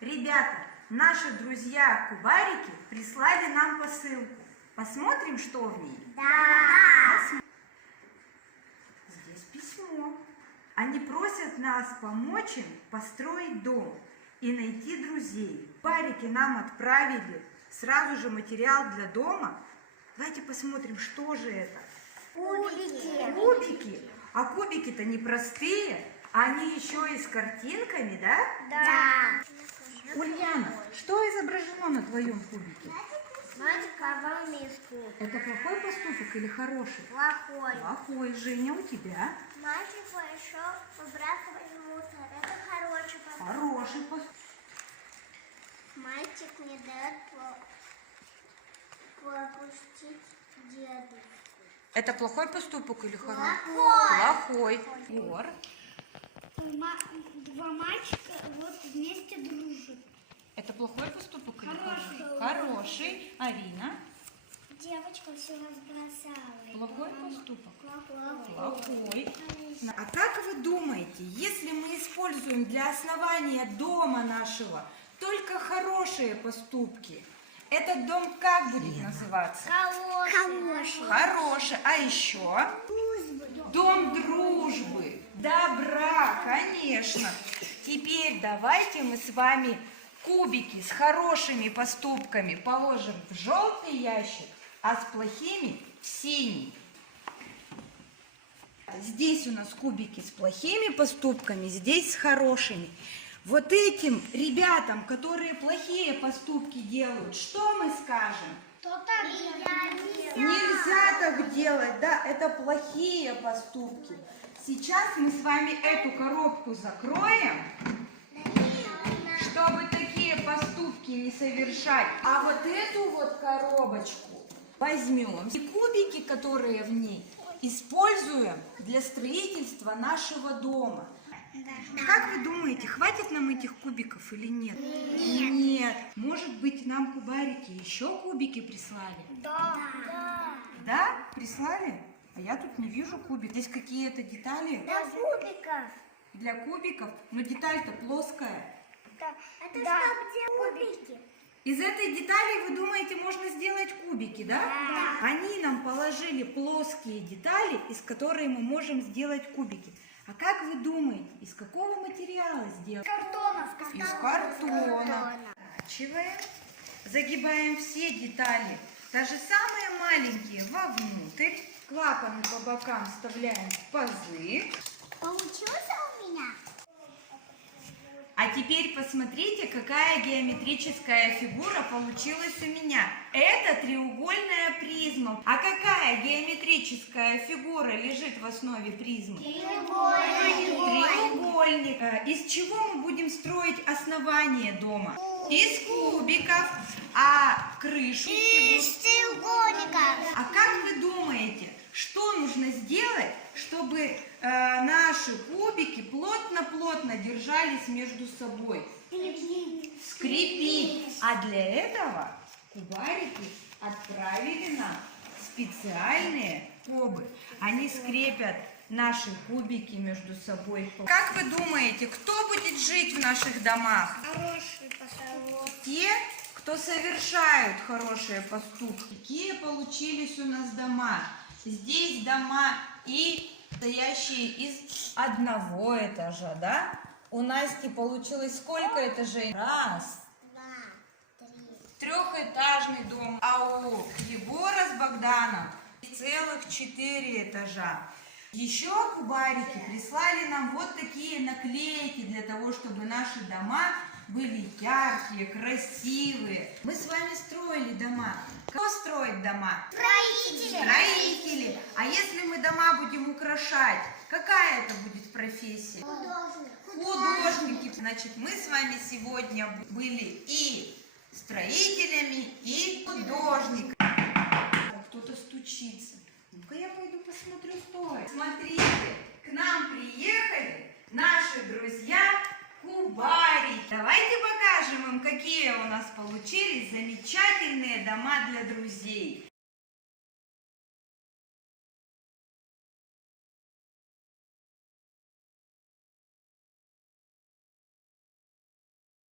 Ребята, наши друзья-кубарики прислали нам посылку. Посмотрим, что в ней? Да. Здесь письмо. Они просят нас помочь им построить дом и найти друзей. Кубарики нам отправили сразу же материал для дома. Давайте посмотрим, что же это. Кубики. Кубики. А кубики-то не простые, а они еще и с картинками, да? Да. Ульяна, что изображено на твоем кубике? Мать ковал миску. Это плохой поступок или хороший? Плохой. Плохой. Женя, у тебя? Мальчик пошел выбрасывать мусор. Это хороший поступок. Хороший поступок. Мальчик не дает пропустить дедушку. Это плохой поступок или хороший? Плохой. Плохой. Егор? Два мальчика вот вместе дружат. Это плохой поступок или Хороший. Хороший. Арина? Девочка все разбросала. Плохой поступок? Плохой. Плохой. А как вы думаете, если мы используем для основания дома нашего только хорошие поступки, этот дом как будет называться? Хороший. Хороший. А еще? Дом дружбы, добра, конечно. Теперь давайте мы с вами кубики с хорошими поступками положим в желтый ящик, а с плохими в синий. Здесь у нас кубики с плохими поступками, здесь с хорошими. Вот этим ребятам, которые плохие поступки делают, что мы скажем? Нельзя так делать, да, это плохие поступки. Сейчас мы с вами эту коробку закроем, чтобы такие поступки не совершать. А вот эту вот коробочку возьмем. И кубики, которые в ней, используем для строительства нашего дома. Как вы думаете, хватит нам этих кубиков или нет? Нет. Может быть, нам кубарики еще кубики прислали? Да. Да? Прислали? А я тут не вижу кубик. Здесь какие-то детали Для кубиков. для кубиков, но деталь-то плоская. Это чтобы кубики. Из этой детали, вы думаете, можно сделать кубики, да? Да. Они нам положили плоские детали, из которых мы можем сделать кубики. А как вы думаете, из какого материала сделать? Из картона. Сворачиваем, загибаем все детали, даже самые маленькие, вовнутрь. Клапаны по бокам вставляем в пазы. Получился у меня? А теперь посмотрите, какая геометрическая фигура получилась у меня. Это треугольная призма. А какая геометрическая фигура лежит в основе призмы? Треугольник. Из чего мы будем строить основание дома? Из кубиков. А крышу? Из треугольника. А как вы думаете, что нужно сделать, чтобы наши кубики плотно-плотно держались между собой? Скрепить. А для этого кубарики отправили нам специальные скобы. Они скрепят наши кубики между собой. Как вы думаете, кто будет жить в наших домах? Хороший поступок. Те, кто совершают хорошие поступки. Какие получились у нас дома? Здесь дома и стоящие из одного этажа, да? У Насти получилось сколько этажей? Раз. 2, 3. Трехэтажный дом. А у Егора с Богданом целых 4 этажа. Еще кубарики прислали нам вот такие наклейки для того, чтобы наши дома были яркие, красивые. Мы с вами строили дома. Кто строит дома? Строители. А если мы дома будем украшать, какая это будет профессия? Художники. Значит, мы с вами сегодня были и строителями, и художниками. Кто-то стучится. Ну-ка я пойду посмотрю, кто это. Смотрите, к нам приехали наши друзья-кубарики. Давайте покажем им, какие у нас получились замечательные дома для друзей.